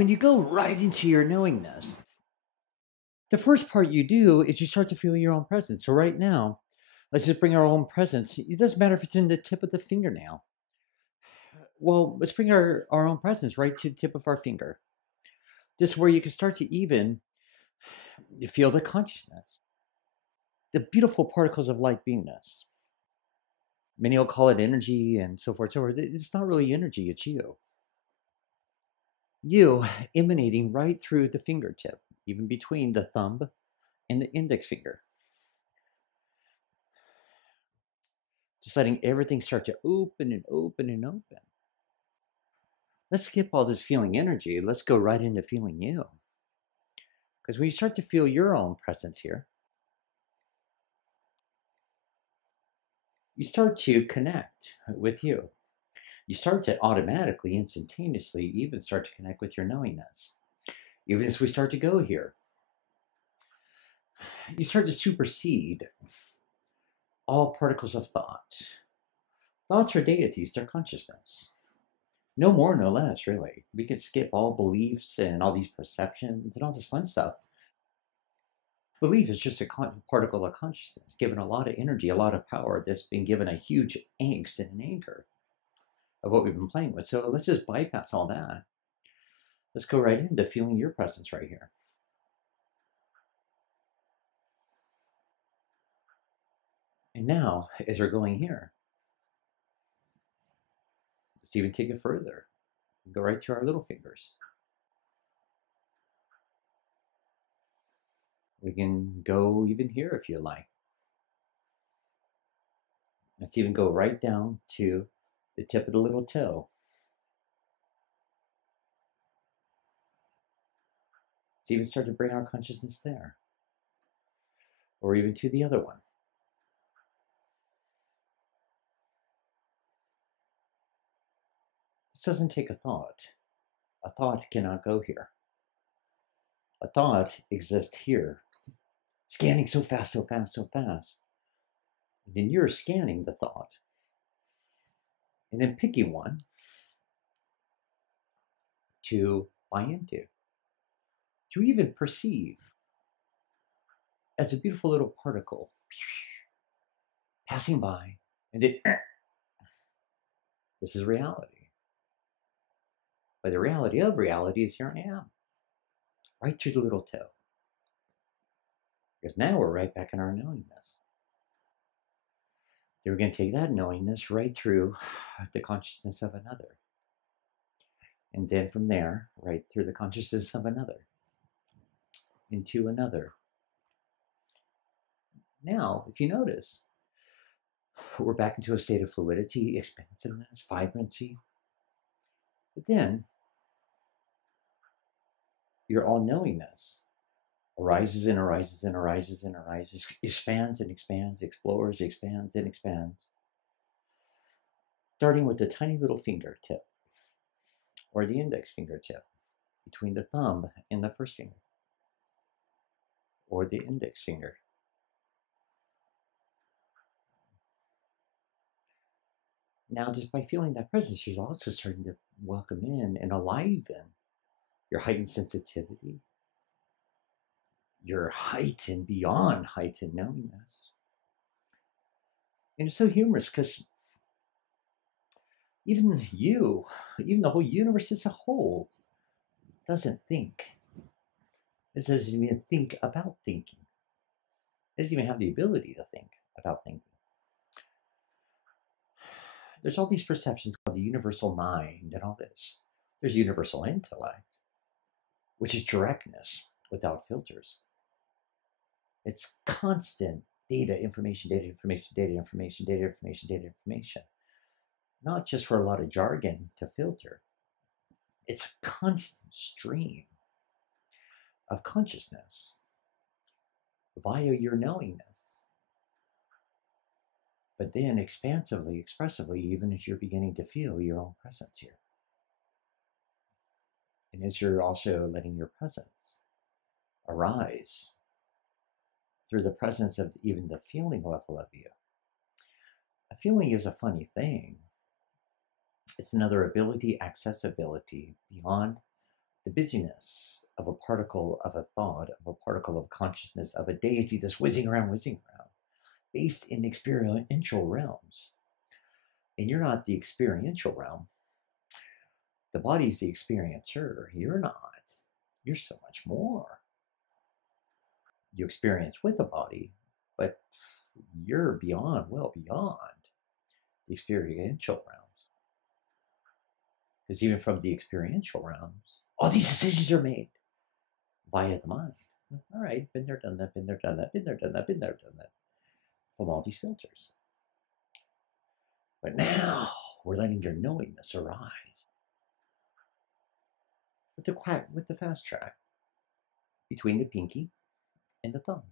When you go right into your knowingness, the first part you do is you start to feel your own presence. So right now, let's just bring our own presence. It doesn't matter if it's in the tip of the fingernail. Well, let's bring our own presence right to the tip of our finger. This is where you can start to even feel the consciousness, the beautiful particles of light beingness. Many will call it energy and so forth, so forth. It's not really energy, it's you. You emanating right through the fingertip, even between the thumb and the index finger. Just letting everything start to open and open and open. Let's skip all this feeling energy. Let's go right into feeling you. Because when you start to feel your own presence here, you start to connect with you. You start to automatically, instantaneously, even start to connect with your knowingness. Even as we start to go here, you start to supersede all particles of thought. Thoughts are deities, they're consciousness. No more, no less, really. We can skip all beliefs and all these perceptions and all this fun stuff. Belief is just a particle of consciousness, given a lot of energy, a lot of power, that's been given a huge angst and an anchor of what we've been playing with. So let's just bypass all that. Let's go right into feeling your presence right here. And now, as we're going here, let's even take it further. Go right to our little fingers. We can go even here if you like. Let's even go right down to the tip of the little toe. Let's even start to bring our consciousness there. Or even to the other one. This doesn't take a thought. A thought cannot go here. A thought exists here, scanning so fast, so fast, so fast. And then you're scanning the thought. And then picking one to buy into, to even perceive as a beautiful little particle passing by. And then, this is reality. But the reality of reality is here I am, right through the little toe. Because now we're right back in our knowingness. Then we're going to take that knowingness right through the consciousness of another. And then from there, right through the consciousness of another, into another. Now, if you notice, we're back into a state of fluidity, expansiveness, vibrancy. But then, your all-knowingness arises and arises and arises and arises, expands and expands, explores, expands and expands. Starting with the tiny little fingertip, or the index fingertip, between the thumb and the first finger, or the index finger. Now, just by feeling that presence, you're also starting to welcome in and aliven your heightened sensitivity, your heightened, beyond heightened knowingness. And it's so humorous because even you, even the whole universe as a whole, doesn't think. It doesn't even think about thinking. It doesn't even have the ability to think about thinking. There's all these perceptions called the universal mind and all this. There's universal intellect, which is directness without filters. It's constant data, information, data, information, data, information, data, information, data, information. Not just for a lot of jargon to filter. It's a constant stream of consciousness via your knowingness. But then expansively, expressively, even as you're beginning to feel your own presence here. And as you're also letting your presence arise through the presence of even the feeling level of you. A feeling is a funny thing. It's another ability, accessibility beyond the busyness of a particle of a thought, of a particle of consciousness, of a deity that's whizzing around, based in experiential realms. And you're not the experiential realm. The body's the experiencer. You're not. You're so much more. You experience with a body, but you're beyond, well beyond the experiential realms. Because even from the experiential realms, all these decisions are made via the mind. All right, been there, done that, been there, done that, been there, done that, been there, done that, from all these filters. But now we're letting your knowingness arise with the fast track between the pinky and the thumb.